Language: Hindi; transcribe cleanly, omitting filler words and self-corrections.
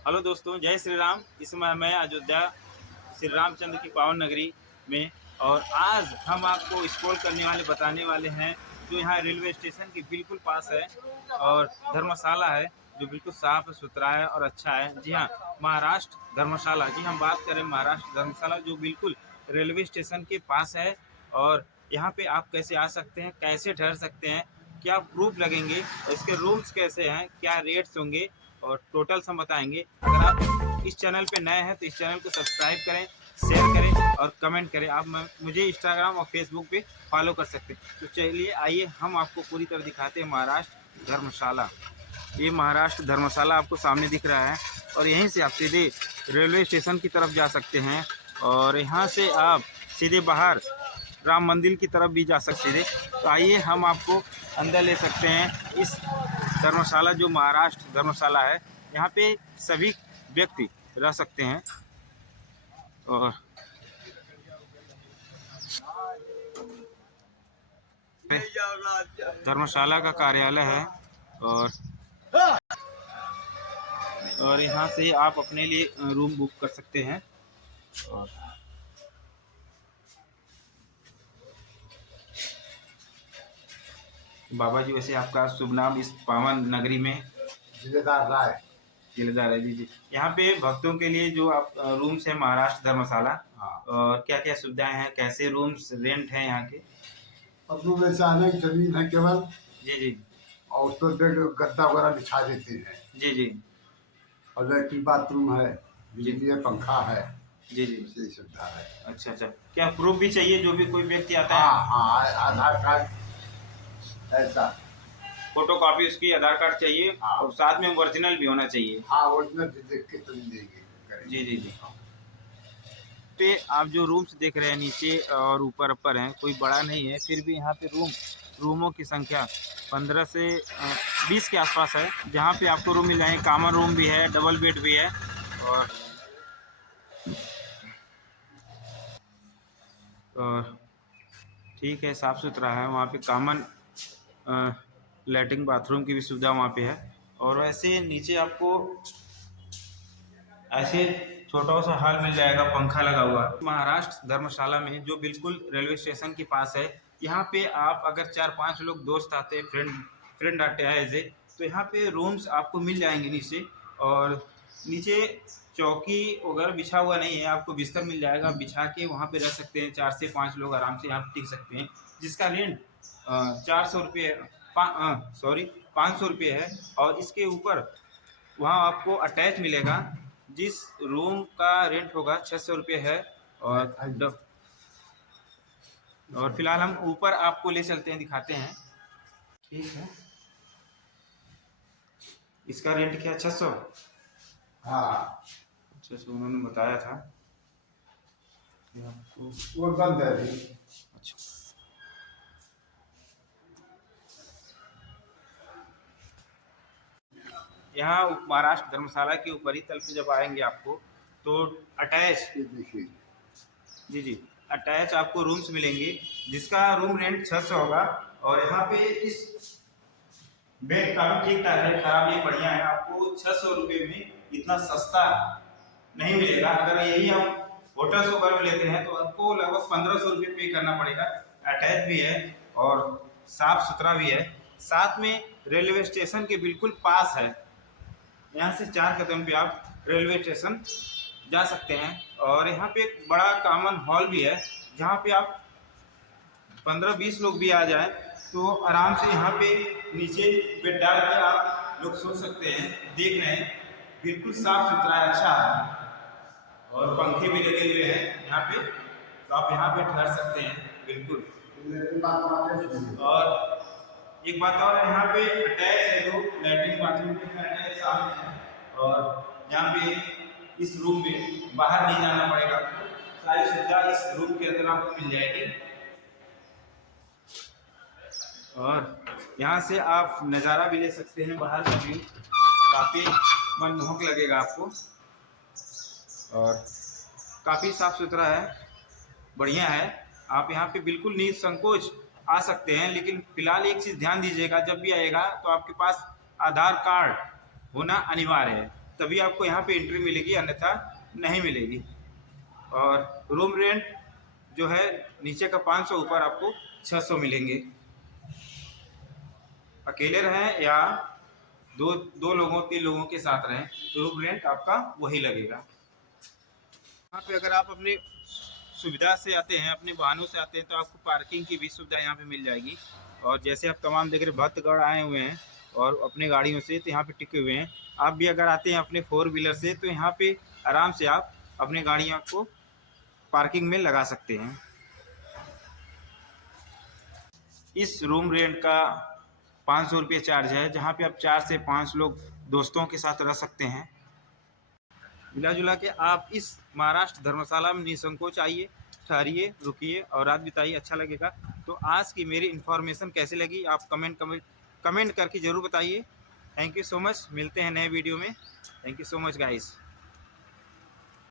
हेलो दोस्तों, जय श्री राम। इस समय मैं अयोध्या श्री रामचंद्र की पावन नगरी में, और आज हम आपको स्क्रॉल करने वाले बताने वाले हैं जो यहाँ रेलवे स्टेशन के बिल्कुल पास है और धर्मशाला है जो बिल्कुल साफ सुथरा है और अच्छा है। जी हाँ, महाराष्ट्र धर्मशाला। जी हम बात करें महाराष्ट्र धर्मशाला जो बिल्कुल रेलवे स्टेशन के पास है। और यहाँ पे आप कैसे आ सकते हैं, कैसे ठहर सकते हैं, क्या प्रूफ लगेंगे और इसके रूम्स कैसे हैं, क्या रेट्स होंगे और टोटल हम बताएंगे। अगर आप इस चैनल पे नए हैं तो इस चैनल को सब्सक्राइब करें, शेयर करें और कमेंट करें। आप मुझे इंस्टाग्राम और फेसबुक पे फॉलो कर सकते हैं। तो चलिए आइए हम आपको पूरी तरह दिखाते हैं महाराष्ट्र धर्मशाला। ये महाराष्ट्र धर्मशाला आपको सामने दिख रहा है और यहीं से आप सीधे रेलवे स्टेशन की तरफ जा सकते हैं और यहाँ से आप सीधे बाहर राम मंदिर की तरफ भी जा सकते हैं। तो आइए हम आपको अंदर ले सकते हैं इस धर्मशाला जो महाराष्ट्र धर्मशाला है। यहाँ पे सभी व्यक्ति रह सकते हैं और धर्मशाला का कार्यालय है और यहाँ से आप अपने लिए रूम बुक कर सकते हैं। और बाबा जी, वैसे आपका शुभ नाम इस पावन नगरी में? जिलेदार राय। जिलेदार है जी। यहाँ पे भक्तों के लिए जो आप रूम्स है महाराष्ट्र धर्मशाला, और क्या क्या सुविधाएं हैं, कैसे रूम्स रेंट हैं यहाँ के? अब लोग ऐसा है कि जमीन है केवल, जी और उस पर बेड गद्दा वगैरह बिछा देते हैं। जी और लैट्रिन बाथरूम है, बिजली है, पंखा है। जी यही सुविधा है। अच्छा। क्या प्रूफ भी चाहिए जो भी कोई व्यक्ति आता है? हाँ, आधार कार्ड ऐसा, फोटो कॉपी उसकी, आधार कार्ड चाहिए। हाँ। और साथ में ओरिजिनल भी होना चाहिए। हाँ, ओरिजिनल देख के तो नहीं देंगे। जी। पे आप जो रूम्स देख रहे हैं नीचे और ऊपर हैं, कोई बड़ा नहीं है, फिर भी यहाँ पे रूमों की संख्या 15 से 20 के आसपास है, जहाँ पे आपको रूम मिल जाएंगे। कॉमन रूम भी है, डबल बेड भी है और ठीक है, साफ़ सुथरा है। वहाँ पे कॉमन लैट्रिन बाथरूम की भी सुविधा वहाँ पे है। और वैसे नीचे आपको ऐसे छोटा सा हॉल मिल जाएगा, पंखा लगा हुआ। महाराष्ट्र धर्मशाला में जो बिल्कुल रेलवे स्टेशन के पास है, यहाँ पे आप अगर 4-5 लोग दोस्त आते हैं, फ्रेंड आते हैं ऐसे, तो यहाँ पे रूम्स आपको मिल जाएंगे नीचे। और नीचे चौकी वगैरह बिछा हुआ नहीं है, आपको बिस्तर मिल जाएगा, बिछा के वहाँ पे रह सकते हैं। 4 से 5 लोग आराम से यहाँ टिक सकते हैं, जिसका रेंट 400 रुपये, सॉरी 500 रुपये है। और इसके ऊपर वहाँ आपको अटैच मिलेगा, जिस रूम का रेंट होगा 600 रुपये है। और फिलहाल हम ऊपर आपको ले चलते हैं, दिखाते हैं। ठीक है, इसका रेंट क्या 600? हाँ, 600 उन्होंने बताया था आपको। वो बंद है अभी। अच्छा, यहाँ महाराष्ट्र धर्मशाला के ऊपरी तल पे जब आएंगे आपको तो अटैच, जी अटैच आपको रूम्स मिलेंगे, जिसका रूम रेंट 600 होगा। और यहाँ पे इस बेड का भी ठीक ठाक है, खराब नहीं, बढ़िया है। आपको 600 रुपये में इतना सस्ता नहीं मिलेगा। अगर यही हम होटल वगैरह में लेते हैं तो आपको लगभग 1500 रुपये पे करना पड़ेगा। अटैच भी है और साफ सुथरा भी है, साथ में रेलवे स्टेशन के बिल्कुल पास है। यहाँ से 4 कदम पे आप रेलवे स्टेशन जा सकते हैं। और यहाँ पे एक बड़ा कॉमन हॉल भी है, जहाँ पे आप 15-20 लोग भी आ जाएं तो आराम से यहाँ पे नीचे बेड डाल के आप लोग सो सकते हैं। देख रहे हैं, बिल्कुल साफ सुथरा है, अच्छा है। और पंखे भी लगे हुए हैं यहाँ पे, तो आप यहाँ पे ठहर सकते हैं बिल्कुल। और एक बात और है, यहाँ पे अटैच है, जो लैट्रिन बाथरूम का अटैच सामने है। और यहाँ पे इस रूम में बाहर नहीं जाना पड़ेगा, सारी सुविधा इस रूम के अंदर आपको मिल जाएगी। और यहाँ से आप नज़ारा भी ले सकते हैं, बाहर का व्यू काफ़ी मनमोहक लगेगा आपको। और काफ़ी साफ सुथरा है, बढ़िया है। आप यहाँ पे बिल्कुल निसंकोच आ सकते हैं। लेकिन फिलहाल एक चीज़ ध्यान दीजिएगा, जब भी आएगा तो आपके पास आधार कार्ड होना अनिवार्य है, तभी आपको यहाँ पे एंट्री मिलेगी, अन्यथा नहीं मिलेगी। और रूम रेंट जो है नीचे का 500, ऊपर आपको 600 मिलेंगे। अकेले रहें या दो लोगों 3 लोगों के साथ रहें तो रूम रेंट आपका वही लगेगा। यहाँ पे अगर आप अपने सुविधा से आते हैं, अपने वाहनों से आते हैं, तो आपको पार्किंग की भी सुविधा यहाँ पे मिल जाएगी। और जैसे आप तमाम देख रहे भक्तगण आए हुए हैं और अपने गाड़ियों से, तो यहाँ पे टिके हुए हैं। आप भी अगर आते हैं अपने 4 व्हीलर से, तो यहाँ पे आराम से आप अपनी गाड़ियों को पार्किंग में लगा सकते हैं। इस रूम रेंट का 500 रुपये चार्ज है, जहाँ पे आप 4 से 5 लोग दोस्तों के साथ रह सकते हैं। मिला जुला के आप इस महाराष्ट्र धर्मशाला में निसंकोच आइए, ठहरिए, रुकिए और रात बिताइए, अच्छा लगेगा। तो आज की मेरी इन्फॉर्मेशन कैसी लगी आप कमेंट करके ज़रूर बताइए। थैंक यू सो मच, मिलते हैं नए वीडियो में। Thank you so much guys.